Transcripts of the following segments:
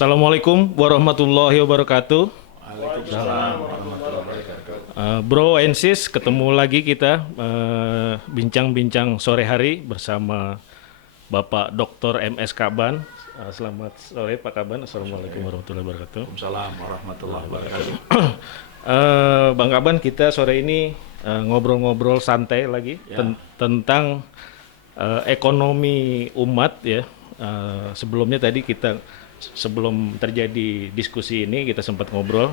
Assalamualaikum warahmatullahi wabarakatuh. Waalaikumsalam warahmatullahi wabarakatuh. Bro and sis, ketemu lagi kita bincang-bincang sore hari bersama Bapak Dr. MS Kaban. Selamat sore Pak Kaban. Assalamualaikum warahmatullahi wabarakatuh. Waalaikumsalam warahmatullahi wabarakatuh. Bang Kaban, kita sore ini ngobrol-ngobrol santai lagi tentang ekonomi umat ya. Sebelumnya tadi sebelum terjadi diskusi ini kita sempat ngobrol.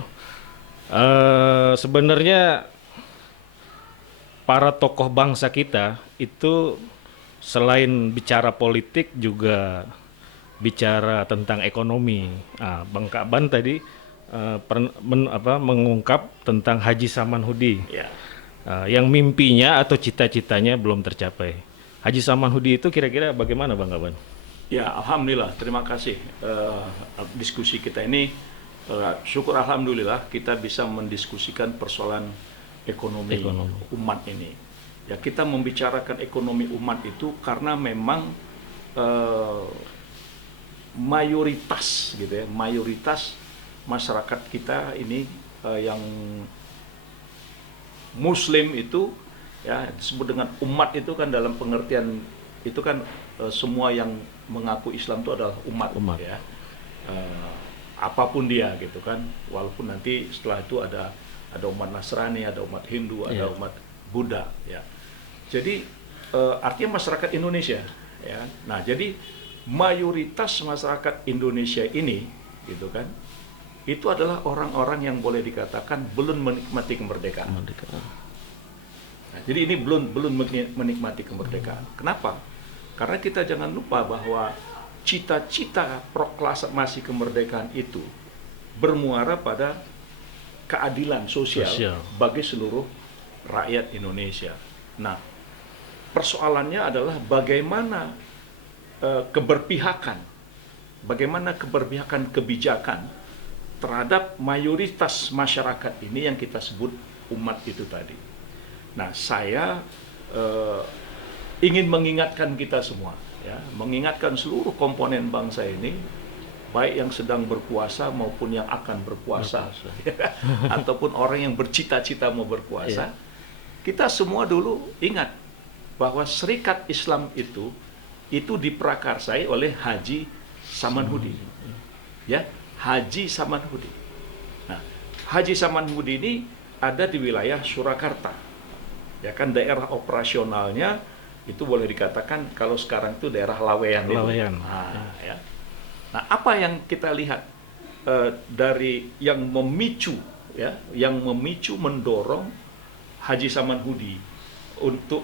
Sebenarnya para tokoh bangsa kita itu selain bicara politik juga bicara tentang ekonomi. Bang Kaban tadi mengungkap tentang Haji Samanhudi yang mimpinya atau cita-citanya belum tercapai. Haji Samanhudi itu kira-kira bagaimana Bang Kaban? Ya, alhamdulillah. Terima kasih. Diskusi kita ini, syukur alhamdulillah kita bisa mendiskusikan persoalan ekonomi umat ini. Ya, kita membicarakan ekonomi umat itu karena memang mayoritas, gitu ya, mayoritas masyarakat kita ini yang Muslim itu, ya, disebut dengan umat itu kan dalam pengertian itu kan semua yang mengaku Islam itu adalah umat. Ya, apapun dia gitu kan, walaupun nanti setelah itu ada umat Nasrani, ada umat Hindu, ada umat Buddha, ya. Jadi artinya masyarakat Indonesia, ya. Nah, jadi mayoritas masyarakat Indonesia ini, gitu kan, itu adalah orang-orang yang boleh dikatakan belum menikmati kemerdekaan. Nah, jadi ini belum menikmati kemerdekaan. Kenapa? Karena kita jangan lupa bahwa cita-cita proklamasi kemerdekaan itu bermuara pada keadilan sosial bagi seluruh rakyat Indonesia. Nah, persoalannya adalah bagaimana bagaimana keberpihakan kebijakan terhadap mayoritas masyarakat ini yang kita sebut umat itu tadi. Nah, saya ingin mengingatkan kita semua, ya, mengingatkan seluruh komponen bangsa ini, baik yang sedang berpuasa maupun yang akan berpuasa. Ataupun orang yang bercita-cita mau berpuasa, kita semua dulu ingat bahwa Serikat Islam itu diprakarsai oleh Haji Samanhudi, ya, Haji Samanhudi. Nah, Haji Samanhudi ini ada di wilayah Surakarta, ya kan, daerah operasionalnya itu boleh dikatakan kalau sekarang itu daerah Laweyan. Nah, ya. Nah, apa yang kita lihat dari yang memicu, ya, yang memicu mendorong Haji Samanhudi untuk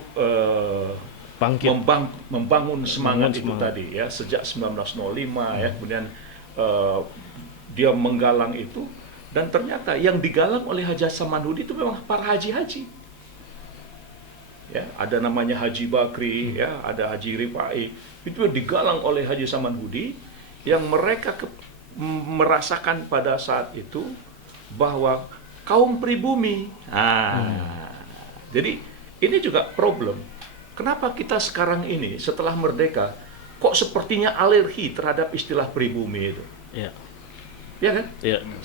membangun semangat itu tadi, ya, sejak 1905, ya, kemudian dia menggalang itu, dan ternyata yang digalang oleh Haji Samanhudi itu memang para haji-haji. Ya, ada namanya Haji Bakri, ya, ada Haji Rifai, itu digalang oleh Haji Samanhudi yang mereka merasakan pada saat itu bahwa kaum pribumi. Jadi ini juga problem. Kenapa kita sekarang ini setelah merdeka kok sepertinya alergi terhadap istilah pribumi itu? Ya kan?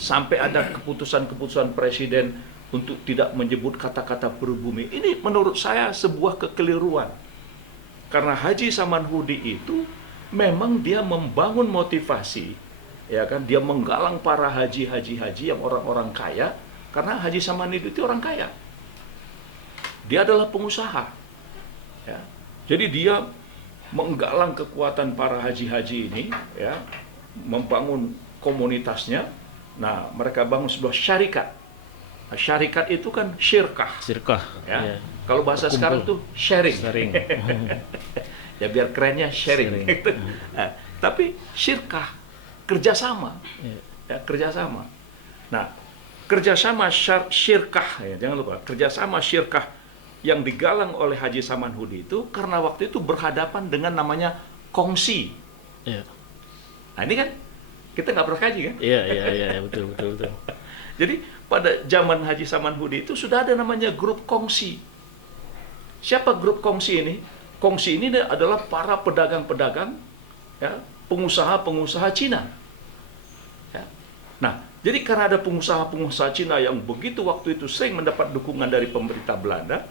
Sampai ada keputusan-keputusan presiden untuk tidak menyebut kata-kata pribumi. Ini menurut saya sebuah kekeliruan. Karena Haji Samanhudi itu memang dia membangun motivasi, ya kan? Dia menggalang para haji yang orang-orang kaya, karena Haji Samanhudi itu orang kaya. Dia adalah pengusaha. Ya. Jadi dia menggalang kekuatan para haji-haji ini, ya, membangun komunitasnya. Nah, mereka bangun sebuah syarikat. Nah, syarikat itu kan syirkah. Ya. Kalau bahasa sekarang tuh sharing. Ya, biar kerennya sharing. Nah, tapi syirkah, kerjasama. Ya, kerjasama. Nah, kerjasama syirkah, ya, jangan lupa, kerjasama syirkah yang digalang oleh Haji Samanhudi itu karena waktu itu berhadapan dengan namanya kongsi. Nah, ini kan kita nggak pernah kaji kan? Iya, betul. Jadi pada zaman Haji Samanhudi itu sudah ada namanya grup kongsi. Siapa grup kongsi ini? Kongsi ini adalah para pedagang-pedagang, ya, pengusaha-pengusaha Cina. Ya. Nah, jadi karena ada pengusaha-pengusaha Cina yang begitu waktu itu sering mendapat dukungan dari pemerintah Belanda,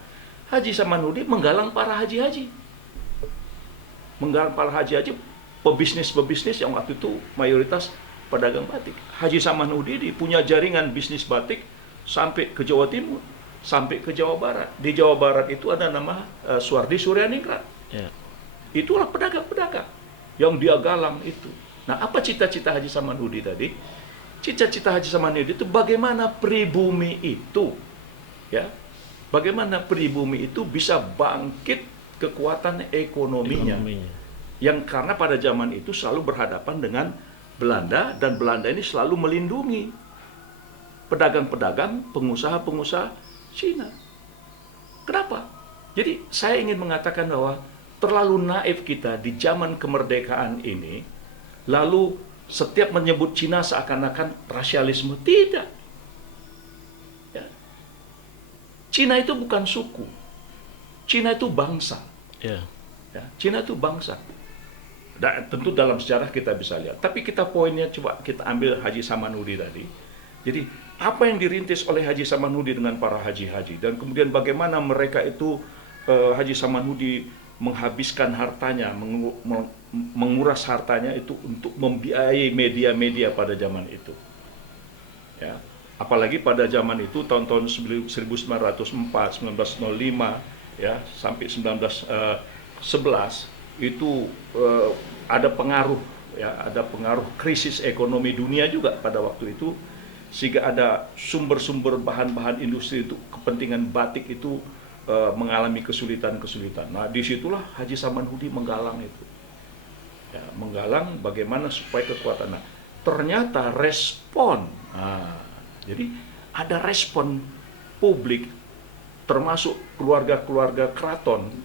Haji Samanhudi menggalang para haji-haji. Menggalang para haji-haji, pebisnis-pebisnis yang waktu itu mayoritas pedagang batik. Haji Samanhudi ini punya jaringan bisnis batik sampai ke Jawa Timur, sampai ke Jawa Barat. Di Jawa Barat itu ada nama Suwardi Suryaningrat. Ya. Itulah pedagang-pedagang yang dia galang itu. Nah, apa cita-cita Haji Samanhudi tadi? Cita-cita Haji Samanhudi itu bagaimana pribumi itu, ya, bagaimana pribumi itu bisa bangkit kekuatan ekonominya. Yang karena pada zaman itu selalu berhadapan dengan Belanda, dan Belanda ini selalu melindungi pedagang-pedagang, pengusaha-pengusaha Cina. Kenapa? Jadi saya ingin mengatakan bahwa terlalu naif kita di zaman kemerdekaan ini, lalu setiap menyebut Cina seakan-akan rasialisme. Tidak. Ya. Cina itu bukan suku. Cina itu bangsa. Ya. Ya. Cina itu bangsa. Dan tentu dalam sejarah kita bisa lihat. Tapi kita poinnya coba kita ambil Haji Samanhudi tadi. Jadi apa yang dirintis oleh Haji Samanhudi dengan para haji-haji, dan kemudian bagaimana mereka itu Haji Samanhudi menghabiskan hartanya, menguras hartanya itu untuk membiayai media-media pada zaman itu. Ya, apalagi pada zaman itu tahun-tahun 1904, 1905 ya sampai 1911 itu ada pengaruh krisis ekonomi dunia juga pada waktu itu, sehingga ada sumber-sumber bahan-bahan industri untuk kepentingan batik itu mengalami kesulitan-kesulitan. Nah, disitulah Haji Samanhudi menggalang itu, ya, menggalang bagaimana supaya kekuatan. Nah, ternyata respon, jadi ada respon publik, termasuk keluarga-keluarga keraton,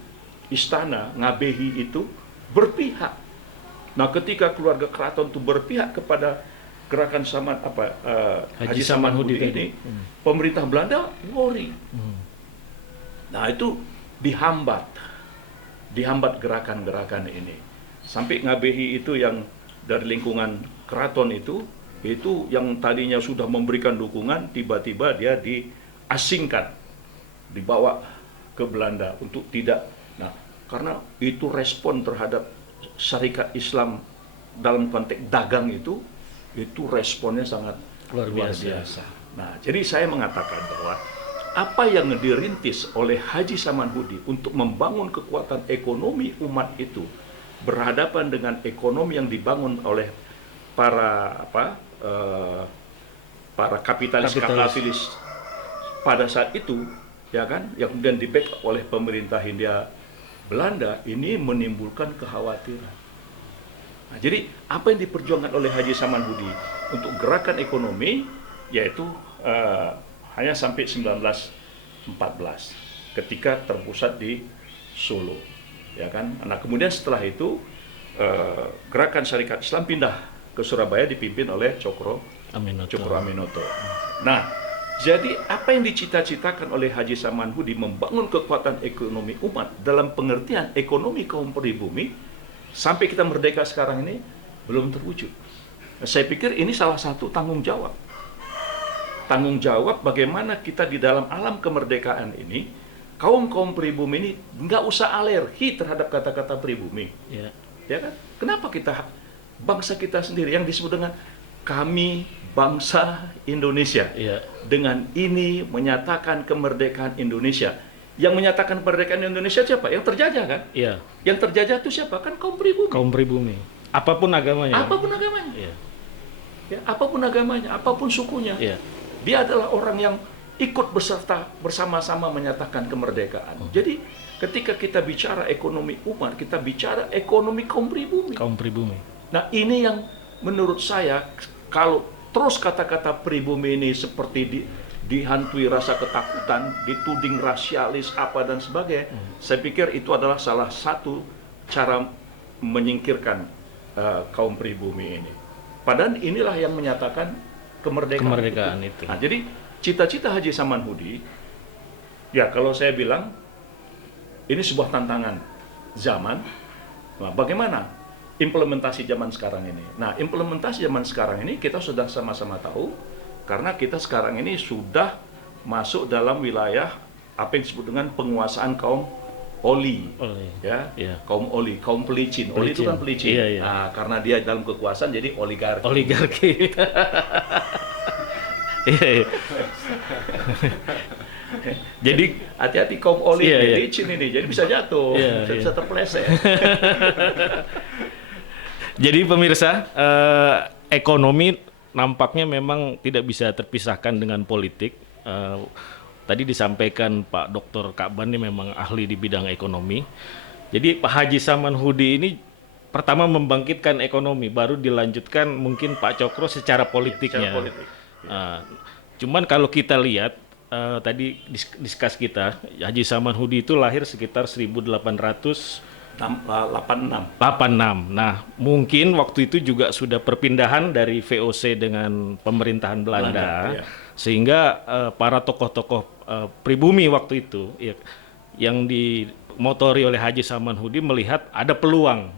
istana, Ngabehi itu berpihak. Nah, ketika keluarga keraton itu berpihak kepada gerakan Haji Samanhudi ini, pemerintah Belanda worry. Nah, itu dihambat gerakan-gerakan ini. Sampai Ngabehi itu yang dari lingkungan keraton itu yang tadinya sudah memberikan dukungan, tiba-tiba dia diasingkan, dibawa ke Belanda untuk tidak. Nah, karena itu respon terhadap syarikat Islam dalam konteks dagang itu responnya sangat luar biasa. Nah, jadi saya mengatakan bahwa apa yang dirintis oleh Haji Samanhudi untuk membangun kekuatan ekonomi umat itu berhadapan dengan ekonomi yang dibangun oleh para kapitalis pada saat itu, ya kan, yang kemudian di-backup oleh pemerintah Hindia Belanda, ini menimbulkan kekhawatiran. Nah, jadi apa yang diperjuangkan oleh Haji Samanhudi untuk gerakan ekonomi, yaitu hanya sampai 1914 ketika terpusat di Solo, ya kan. Nah, kemudian setelah itu gerakan Syarikat Islam pindah ke Surabaya dipimpin oleh Cokro Aminoto. Nah, jadi apa yang dicita-citakan oleh Haji Samanhudi membangun kekuatan ekonomi umat dalam pengertian ekonomi kaum pribumi sampai kita merdeka sekarang ini belum terwujud. Nah, saya pikir ini salah satu tanggung jawab bagaimana kita di dalam alam kemerdekaan ini, kaum pribumi ini nggak usah alergi terhadap kata-kata pribumi. Ya kan? Kenapa bangsa kita sendiri yang disebut dengan kami bangsa Indonesia, dengan ini menyatakan kemerdekaan Indonesia. Yang menyatakan kemerdekaan Indonesia siapa? Yang terjajah kan? Yang terjajah itu siapa? Kan kaum pribumi. Apapun agamanya. Ya, apapun agamanya, apapun sukunya. Dia adalah orang yang ikut beserta bersama-sama menyatakan kemerdekaan. Jadi ketika kita bicara ekonomi umat, kita bicara ekonomi kaum pribumi. Nah, ini yang menurut saya, kalau terus kata-kata pribumi ini seperti dihantui rasa ketakutan, dituding rasialis apa dan sebagainya, saya pikir itu adalah salah satu cara menyingkirkan kaum pribumi ini. Padahal inilah yang menyatakan kemerdekaan itu. Nah, jadi cita-cita Haji Samanhudi, ya kalau saya bilang ini sebuah tantangan zaman. Nah, bagaimana implementasi zaman sekarang ini. Nah, implementasi zaman sekarang ini kita sudah sama-sama tahu karena kita sekarang ini sudah masuk dalam wilayah apa yang disebut dengan penguasaan kaum oli, ya, kaum oli, kaum pelicin. Oli itu kan pelicin. Iya, iya. Nah, karena dia dalam kekuasaan jadi oligarki. Oligarki. Iya, iya. Jadi hati-hati kaum oli iya, iya. pelicin ini, jadi bisa jatuh, Iya, bisa terpeleset. Jadi pemirsa, ekonomi nampaknya memang tidak bisa terpisahkan dengan politik. Tadi disampaikan Pak Dr. Ka'ban ini memang ahli di bidang ekonomi. Jadi Pak Haji Samanhudi ini pertama membangkitkan ekonomi, baru dilanjutkan mungkin Pak Cokro secara politiknya. Secara politik. Cuman kalau kita lihat tadi diskus kita, Haji Samanhudi itu lahir sekitar 1886. 86. Nah, mungkin waktu itu juga sudah perpindahan dari VOC dengan pemerintahan Belanda, Iya. sehingga para tokoh-tokoh pribumi waktu itu yang dimotori oleh Haji Samanhudi melihat ada peluang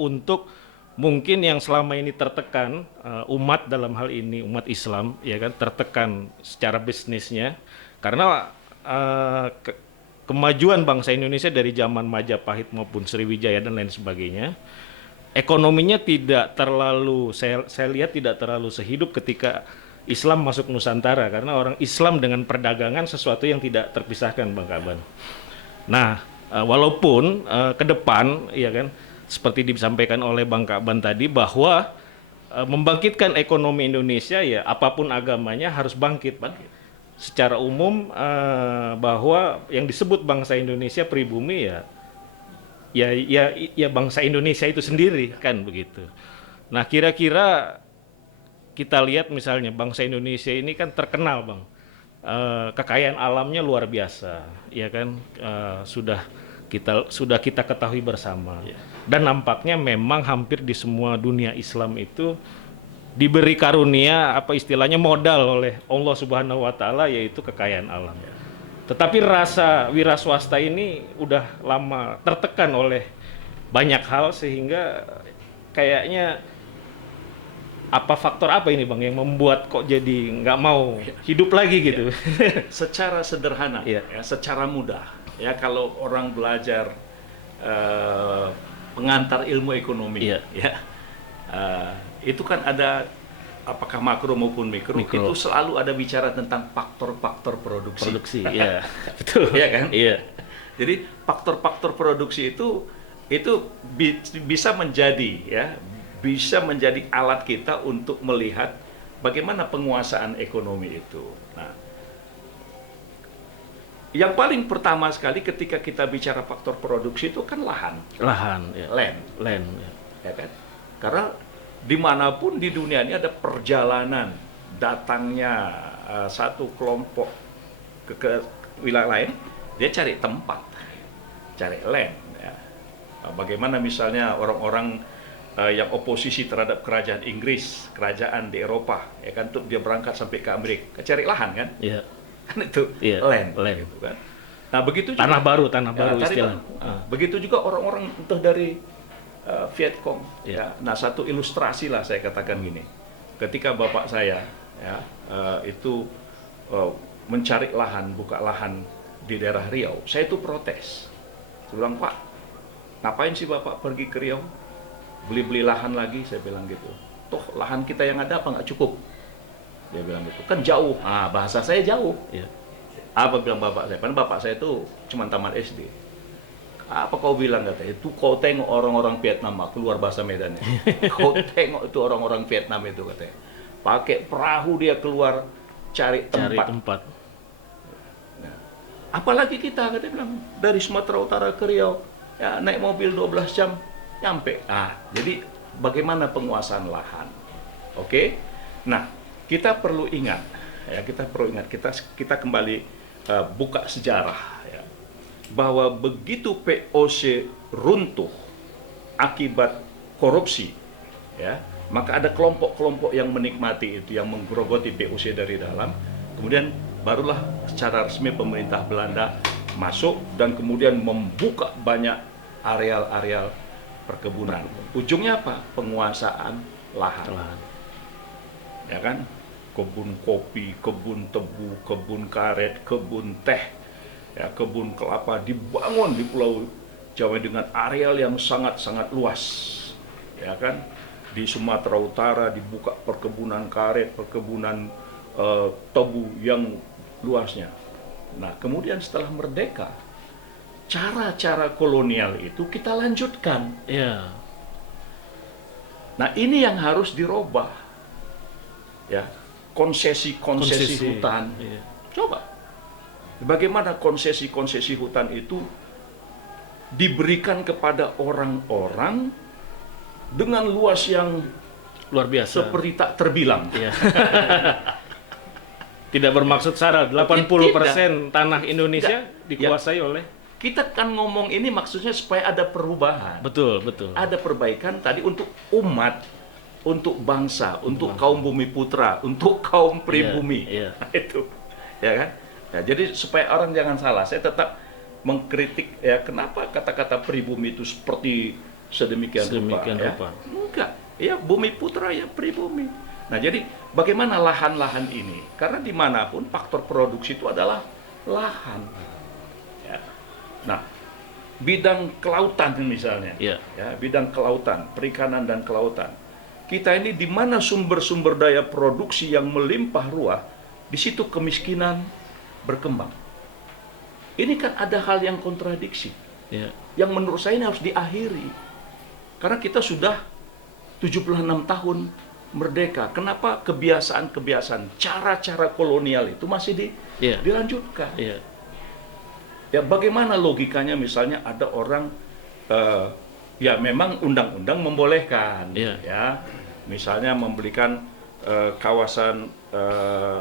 untuk mungkin yang selama ini tertekan umat dalam hal ini umat Islam, ya kan, tertekan secara bisnisnya karena kemajuan bangsa Indonesia dari zaman Majapahit maupun Sriwijaya dan lain sebagainya, ekonominya tidak terlalu, saya lihat tidak terlalu sehidup ketika Islam masuk Nusantara, karena orang Islam dengan perdagangan sesuatu yang tidak terpisahkan, Bang Ka'ban. Nah, walaupun ke depan, ya kan, seperti disampaikan oleh Bang Ka'ban tadi bahwa membangkitkan ekonomi Indonesia, ya apapun agamanya harus bangkit. Secara umum bahwa yang disebut bangsa Indonesia pribumi ya bangsa Indonesia itu sendiri kan begitu. Nah, kira-kira kita lihat misalnya bangsa Indonesia ini kan terkenal, Bang, kekayaan alamnya luar biasa, ya kan, sudah kita ketahui bersama. Dan nampaknya memang hampir di semua dunia Islam itu diberi karunia apa istilahnya modal oleh Allah Subhanahu wa taala, yaitu kekayaan alam. Tetapi rasa wira swasta ini udah lama tertekan oleh banyak hal, sehingga kayaknya faktor apa ini, Bang, yang membuat kok jadi nggak mau hidup lagi gitu? Secara sederhana, ya, secara mudah, ya, kalau orang belajar pengantar ilmu ekonomi, itu kan ada apakah makro maupun mikro, itu selalu ada bicara tentang faktor-faktor produksi. Ya, betul. Iya kan? Iya. Jadi faktor-faktor produksi itu bisa menjadi alat kita untuk melihat bagaimana penguasaan ekonomi itu. Nah, yang paling pertama sekali ketika kita bicara faktor produksi itu kan lahan, Ya. Land. Ya kan? Karena dimanapun di dunia ini ada perjalanan datangnya satu kelompok ke wilayah lain, dia cari tempat, cari land. Ya. Bagaimana misalnya orang-orang yang oposisi terhadap kerajaan Inggris, kerajaan di Eropa, ya kan, untuk dia berangkat sampai ke Amerika, cari lahan kan? Iya. Kan itu land. Gitu kan. Nah, begitu juga Tanah baru istilah. Begitu juga orang-orang entah dari Vietcong. Ya. Nah, satu ilustrasi lah saya katakan gini. Ketika bapak saya itu mencari lahan, buka lahan di daerah Riau, saya itu protes. Saya bilang, Pak, ngapain sih bapak pergi ke Riau? Beli-beli lahan lagi, saya bilang gitu. Toh lahan kita yang ada apa nggak cukup? Dia bilang gitu. Kan jauh. Bahasa saya jauh. Ya. Apa bilang bapak saya? Karena bapak saya itu cuma tamat SD. Apa kau bilang, katanya? Itu kau tengok orang-orang Vietnam, keluar bahasa Medannya. Kau tengok itu orang-orang Vietnam itu, katanya. Pakai perahu dia keluar cari tempat. Nah, apalagi kita, katanya bilang, dari Sumatera Utara ke Riau, ya, naik mobil 12 jam, nyampe. Jadi bagaimana penguasaan lahan? Oke? Nah, kita perlu ingat, kita kembali buka sejarah, ya, bahwa begitu VOC runtuh akibat korupsi, ya, maka ada kelompok-kelompok yang menikmati itu, yang menggerogoti VOC dari dalam. Kemudian barulah secara resmi pemerintah Belanda masuk dan kemudian membuka banyak areal-areal perkebunan. Ujungnya apa? Penguasaan lahan. Ya kan? Kebun kopi, kebun tebu, kebun karet, kebun teh, ya, kebun kelapa dibangun di Pulau Jawa dengan areal yang sangat-sangat luas. Ya kan? Di Sumatera Utara dibuka perkebunan karet, perkebunan tebu yang luasnya. Nah, kemudian setelah merdeka, cara-cara kolonial itu kita lanjutkan. Iya. Nah, ini yang harus dirubah. Ya, konsesi-konsesi hutan. Iya. Coba. Bagaimana konsesi-konsesi hutan itu diberikan kepada orang-orang dengan luas yang Luar biasa. seperti tak terbilang. Iya. Tidak bermaksud sara, 80% tanah Indonesia dikuasai oleh. Kita kan ngomong ini maksudnya supaya ada perubahan. Betul, betul. Ada perbaikan tadi untuk umat, untuk bangsa, untuk kaum bumi putra, untuk kaum pribumi. Iya, iya. Nah, itu, ya kan? Ya, jadi supaya orang jangan salah, saya tetap mengkritik ya kenapa kata-kata pribumi itu seperti sedemikian rupa. Enggak, ya bumi putra ya pribumi. Nah, jadi bagaimana lahan-lahan ini? Karena dimanapun faktor produksi itu adalah lahan. Ya. Nah, bidang kelautan misalnya, ya, bidang kelautan, perikanan dan kelautan. Kita ini di mana sumber-sumber daya produksi yang melimpah ruah, di situ kemiskinan berkembang. Ini kan ada hal yang kontradiksi, yang menurut saya ini harus diakhiri. Karena kita sudah 76 tahun merdeka. Kenapa kebiasaan-kebiasaan, cara-cara kolonial itu masih dilanjutkan? Ya, bagaimana logikanya misalnya ada orang ya memang undang-undang membolehkan, ya, misalnya memberikan kawasan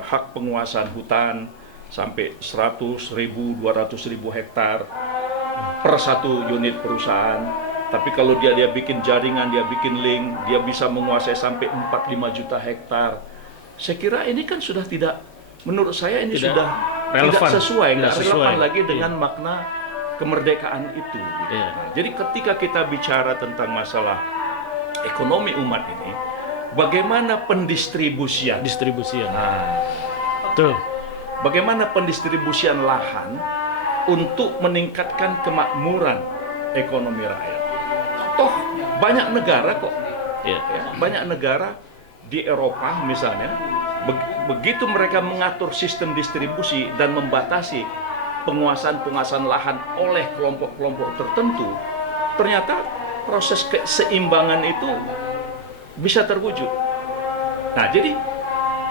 hak penguasaan hutan sampai 100.000, 200.000 hektar per satu unit perusahaan. Tapi kalau dia bikin jaringan, dia bikin link, dia bisa menguasai sampai 4-5 juta hektar. Saya kira ini kan sudah tidak, menurut saya ini sudah relevan. Tidak sesuai, nggak relevan lagi Iya. dengan makna kemerdekaan itu. Gitu. Iya. Nah, jadi ketika kita bicara tentang masalah ekonomi umat ini, bagaimana pendistribusian? Nah, Betul. bagaimana pendistribusian lahan untuk meningkatkan kemakmuran ekonomi rakyat? Toh banyak negara kok, ya, banyak negara di Eropa misalnya, begitu mereka mengatur sistem distribusi dan membatasi penguasaan lahan oleh kelompok-kelompok tertentu, ternyata proses keseimbangan itu bisa terwujud. Nah, jadi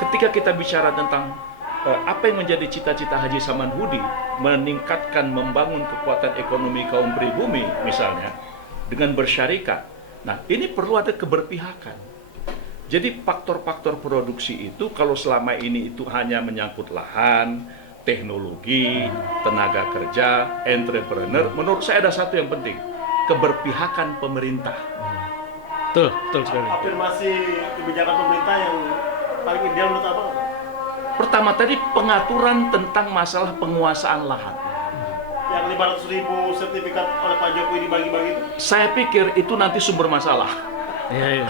ketika kita bicara tentang apa yang menjadi cita-cita Haji Samanhudi, meningkatkan, membangun kekuatan ekonomi kaum pribumi misalnya, dengan bersyarikat. Nah, ini perlu ada keberpihakan. Jadi faktor-faktor produksi itu kalau selama ini itu hanya menyangkut lahan, teknologi, tenaga kerja, entrepreneur, menurut saya ada satu yang penting, keberpihakan pemerintah. Betul sekali. Afirmasi kebijakan pemerintah yang paling ideal menurut Abang? Pertama tadi pengaturan tentang masalah penguasaan lahan. Yang 500.000 sertifikat oleh Pak Jokowi dibagi-bagi itu? Saya pikir itu nanti sumber masalah. Iya.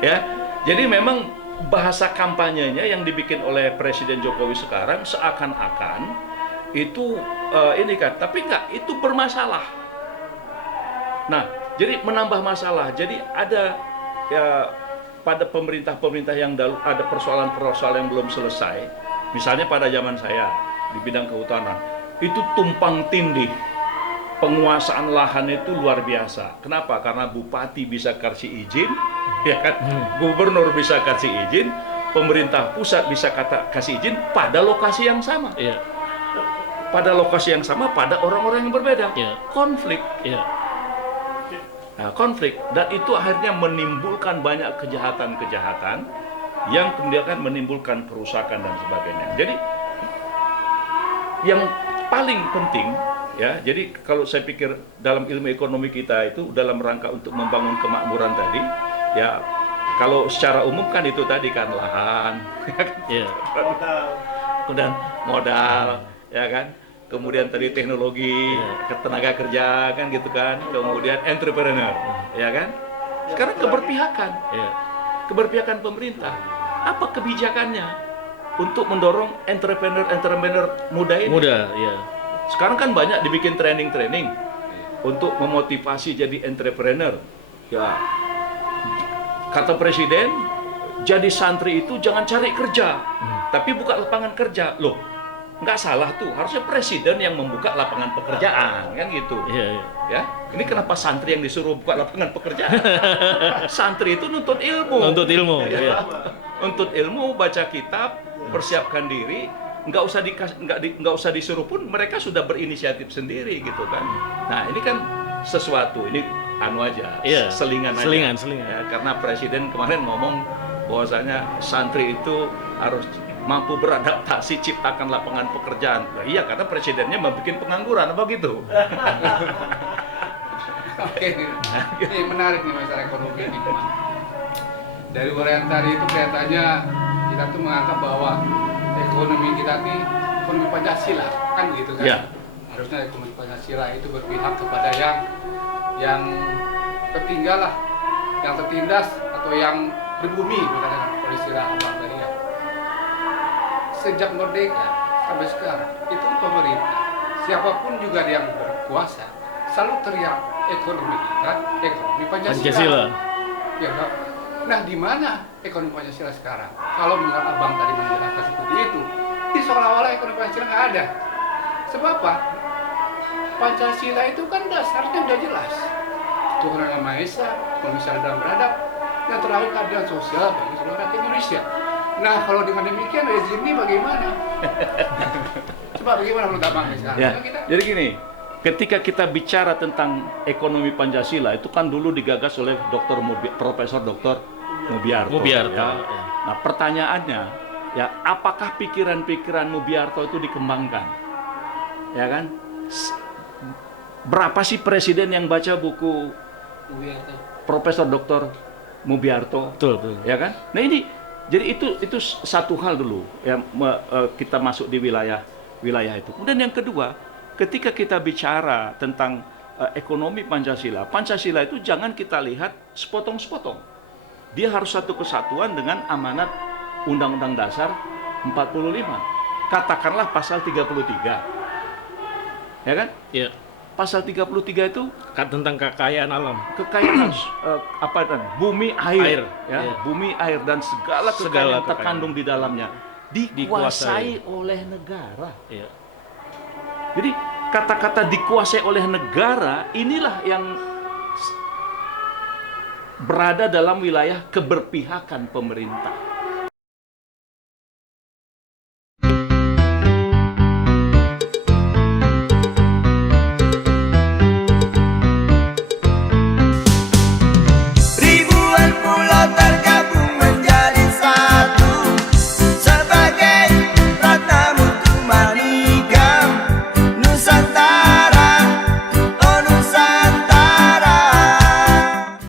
Ya, jadi memang bahasa kampanyenya yang dibikin oleh Presiden Jokowi sekarang seakan-akan itu ini kan, tapi enggak, itu bermasalah. Nah, jadi menambah masalah. Jadi ada ya pada pemerintah-pemerintah yang ada persoalan-persoalan yang belum selesai. Misalnya pada zaman saya di bidang kehutanan, itu tumpang tindih. Penguasaan lahan itu luar biasa. Kenapa? Karena bupati bisa kasih izin, ya kan? Gubernur bisa kasih izin, pemerintah pusat bisa kasih izin pada lokasi yang sama. Iya. Pada lokasi yang sama, pada orang-orang yang berbeda. Konflik. Iya. Nah, konflik, dan itu akhirnya menimbulkan banyak kejahatan-kejahatan yang kemudian kan menimbulkan kerusakan dan sebagainya. Jadi yang paling penting ya, jadi kalau saya pikir dalam ilmu ekonomi kita itu dalam rangka untuk membangun kemakmuran tadi, ya kalau secara umum kan itu tadi kan lahan, Modal. kemudian modal, ya kan, kemudian tadi teknologi, tenaga kerja kan gitu kan, kemudian entrepreneur, ya kan? Sekarang keberpihakan, Iya. keberpihakan pemerintah. Apa kebijakannya untuk mendorong entrepreneur muda ini? Muda, iya. Sekarang kan banyak dibikin training untuk memotivasi jadi entrepreneur. Ya, kata presiden, jadi santri itu jangan cari kerja, tapi buka lapangan kerja. Loh, nggak salah tuh. Harusnya presiden yang membuka lapangan pekerjaan, kan gitu. Iya, iya. Ya, ini kenapa santri yang disuruh buka lapangan pekerjaan? Santri itu nuntut ilmu. Nuntut ilmu, Ya. iya. Nuntut ilmu, baca kitab, persiapkan diri. Nggak usah disuruh pun mereka sudah berinisiatif sendiri gitu kan. Nah ini kan sesuatu ini anu aja, Iya, selingan aja. selingan. Ya, karena presiden kemarin ngomong bahwasanya santri itu harus mampu beradaptasi, ciptakan lapangan pekerjaan. Nah, iya, karena presidennya membuat pengangguran, apa gitu? Oke, ini menarik nih masalah ekonomi ini. Dari uraian tadi itu kelihatannya kita tuh menganggap bahwa ekonomi kita nih ekonomi Pancasila, kan gitu kan? Ya. Harusnya ekonomi Pancasila itu berpihak kepada yang tertinggal lah, yang tertindas atau yang berbumi, katakan oleh istilah abang tadi ya. Sejak merdeka sampai sekarang itu pemerintah, siapapun juga yang berkuasa selalu teriak ekonomi kita, ekonomi Pancasila. Pancasila. Ya, enggak. Nah, di mana ekonomi Pancasila sekarang? Kalau menurut abang tadi menjelaskan seperti itu, ini seolah-olah ekonomi Pancasila nggak ada. Sebab apa? Pancasila itu kan dasarnya udah jelas. Tuhan Yang Maha Esa, pemisahan dalam beradab, yang terakhir keadilan sosial bagi seluruh rakyat Indonesia. Nah, kalau dengan demikian rezim ini bagaimana? Coba bagaimana menurut abang sekarang? Ya, Kita jadi gini, ketika kita bicara tentang ekonomi Pancasila itu kan dulu digagas oleh Profesor Dr. Mubiarto. Mubiarto, Ya. ya. Nah, pertanyaannya, ya apakah pikiran-pikiran Mubiarto itu dikembangkan? Ya kan? Berapa sih presiden yang baca buku Profesor Dr. Mubiarto? Betul. Ya kan? Nah ini, jadi itu satu hal dulu ya kita masuk di wilayah itu. Kemudian yang kedua, ketika kita bicara tentang ekonomi Pancasila itu jangan kita lihat sepotong-sepotong. Dia harus satu kesatuan dengan amanat Undang-Undang Dasar 45. Katakanlah pasal 33. Ya kan? Iya. Pasal 33 itu Tentang kekayaan alam. kekayaan apa itu? Bumi air, ya, Iya. bumi air dan segala kekayaan yang terkandung di dalamnya dikuasai oleh negara. Iya. Jadi kata-kata dikuasai oleh negara inilah yang berada dalam wilayah keberpihakan pemerintah.